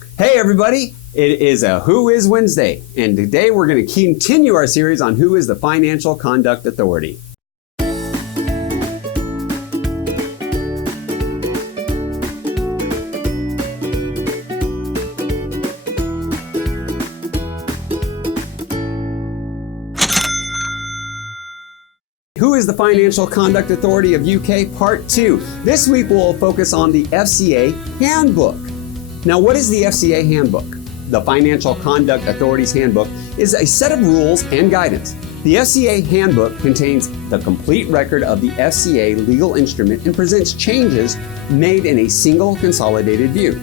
Hey everybody, it is a Who Is Wednesday, and today we're going to continue our series on who is the Financial Conduct Authority. Who is the Financial Conduct Authority of UK? Part 2. This week we'll focus on the FCA Handbook. Now, what is the FCA Handbook? The Financial Conduct Authority's Handbook is a set of rules and guidance. The FCA Handbook contains the complete record of the FCA legal instrument and presents changes made in a single consolidated view.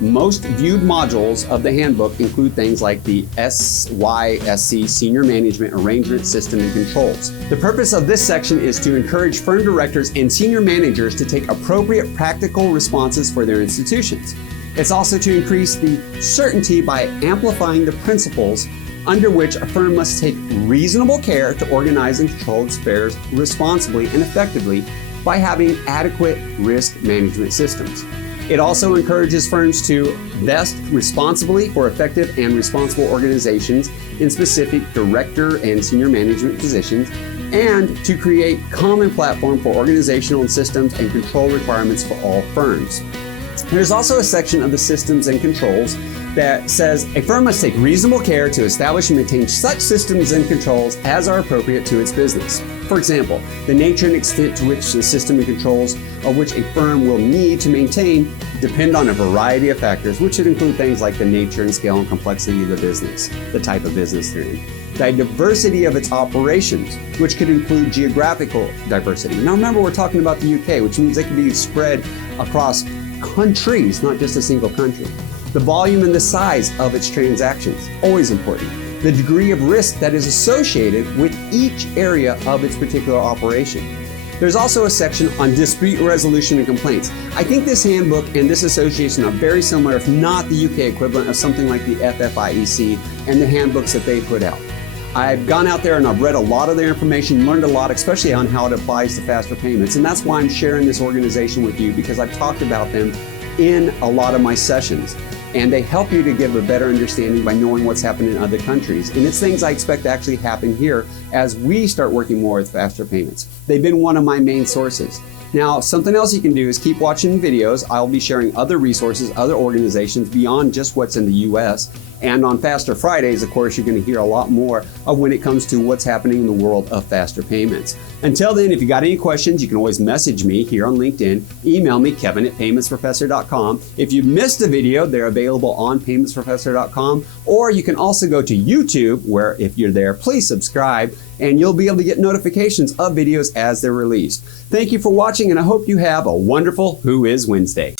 Most viewed modules of the handbook include things like the SYSC Senior Management Arrangement System and Controls. The purpose of this section is to encourage firm directors and senior managers to take appropriate practical responses for their institutions. It's also to increase the certainty by amplifying the principles under which a firm must take reasonable care to organize and control its affairs responsibly and effectively by having adequate risk management systems. It also encourages firms to invest responsibly for effective and responsible organizations in specific director and senior management positions, and to create common platform for organizational systems and control requirements for all firms. There's also a section of the systems and controls that says a firm must take reasonable care to establish and maintain such systems and controls as are appropriate to its business. For example, the nature and extent to which the system and controls of which a firm will need to maintain depend on a variety of factors, which should include things like the nature and scale and complexity of the business, the type of business they're in, the diversity of its operations, which could include geographical diversity. Now remember, we're talking about the UK, which means they can be spread across countries, not just a single country. The volume and the size of its transactions, always important. The degree of risk that is associated with each area of its particular operation. There's also a section on dispute resolution and complaints. I think this handbook and this association are very similar, if not the UK equivalent of something like the FFIEC and the handbooks that they put out. I've gone out there and I've read a lot of their information, learned a lot, especially on how it applies to faster payments. And that's why I'm sharing this organization with you, because I've talked about them in a lot of my sessions. And they help you to give a better understanding by knowing what's happening in other countries. And it's things I expect to actually happen here as we start working more with faster payments. They've been one of my main sources. Now, something else you can do is keep watching videos. I'll be sharing other resources, other organizations beyond just what's in the US. And on Faster Fridays, of course, you're going to hear a lot more of when it comes to what's happening in the world of faster payments. Until then, if you got any questions, you can always message me here on LinkedIn, email me, kevin@paymentsprofessor.com. If you missed a video, they're available on paymentsprofessor.com, or you can also go to YouTube, where if you're there, please subscribe, and you'll be able to get notifications of videos as they're released. Thank you for watching, and I hope you have a wonderful Who Is Wednesday.